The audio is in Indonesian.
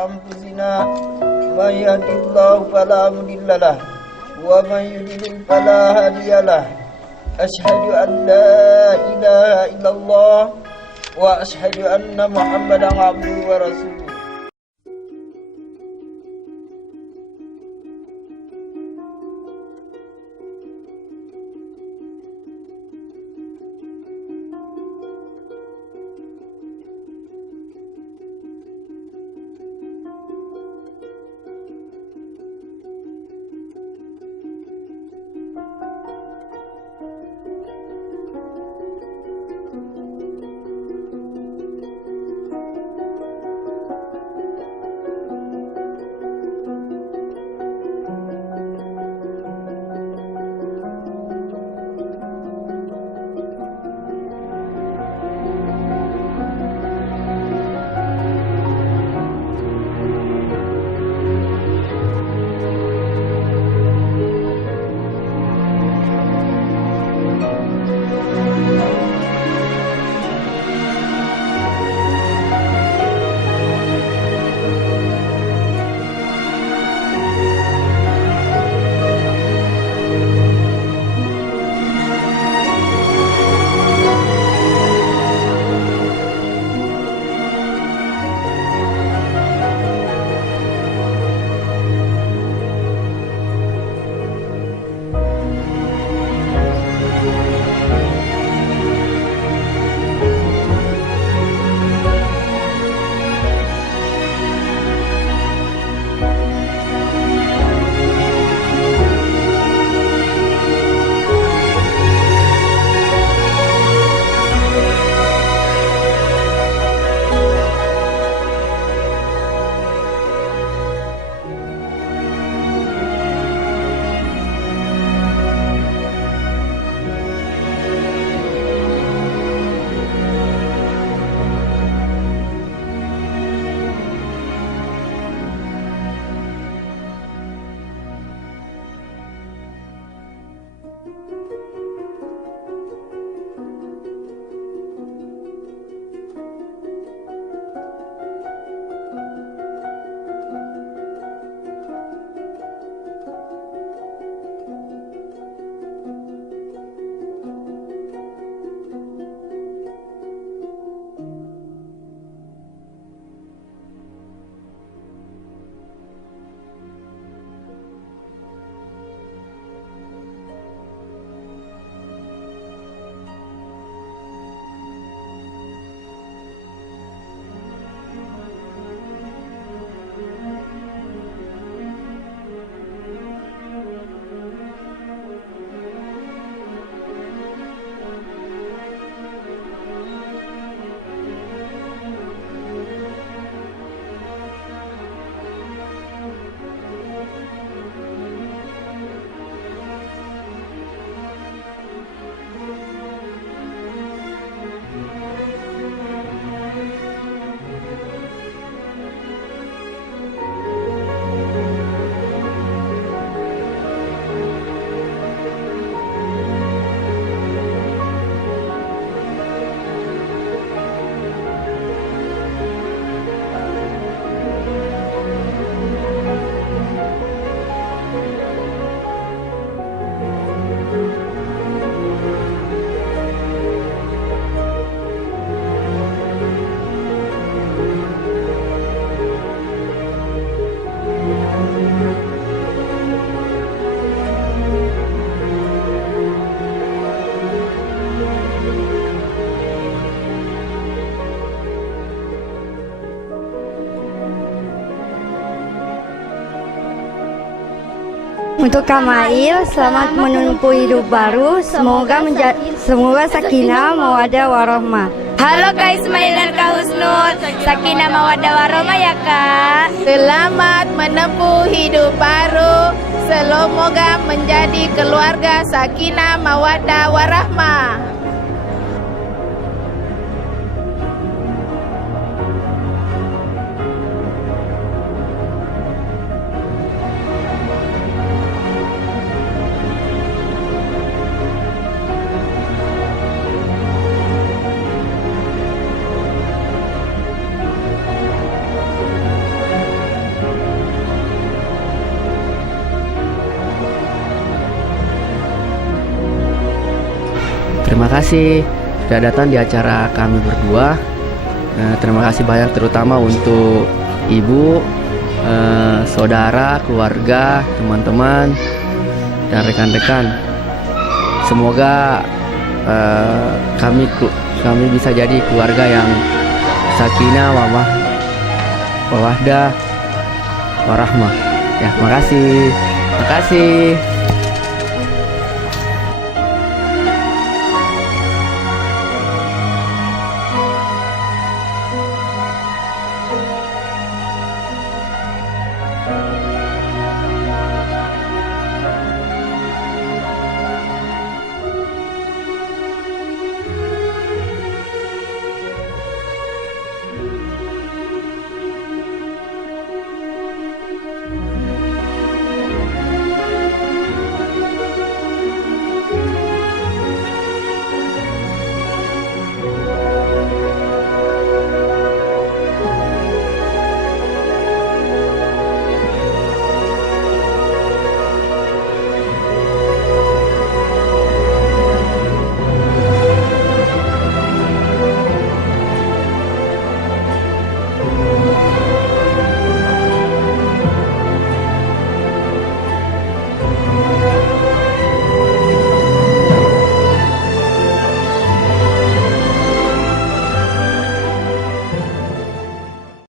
أنفسنا من يهد الله فلا مضل له ومن يضلل فلا هادي له أشهد أن لا إله إلا الله وأشهد أن محمدا عبده ورسوله. Untuk Kamail, selamat menempuh hidup baru. Semoga sakinah, mawaddah warahmah. Halo Kak Ismail dan Kak Husnul, sakinah mawaddah warahmah ya Kak. Selamat menempuh hidup baru. Semoga menjadi keluarga sakinah mawaddah warahmah. kasih sudah datang di acara kami berdua. Terima kasih banyak terutama untuk ibu, saudara, keluarga, teman-teman, dan rekan-rekan. Semoga kami bisa jadi keluarga yang sakinah, mawaddah, warahmah. Ya, makasih.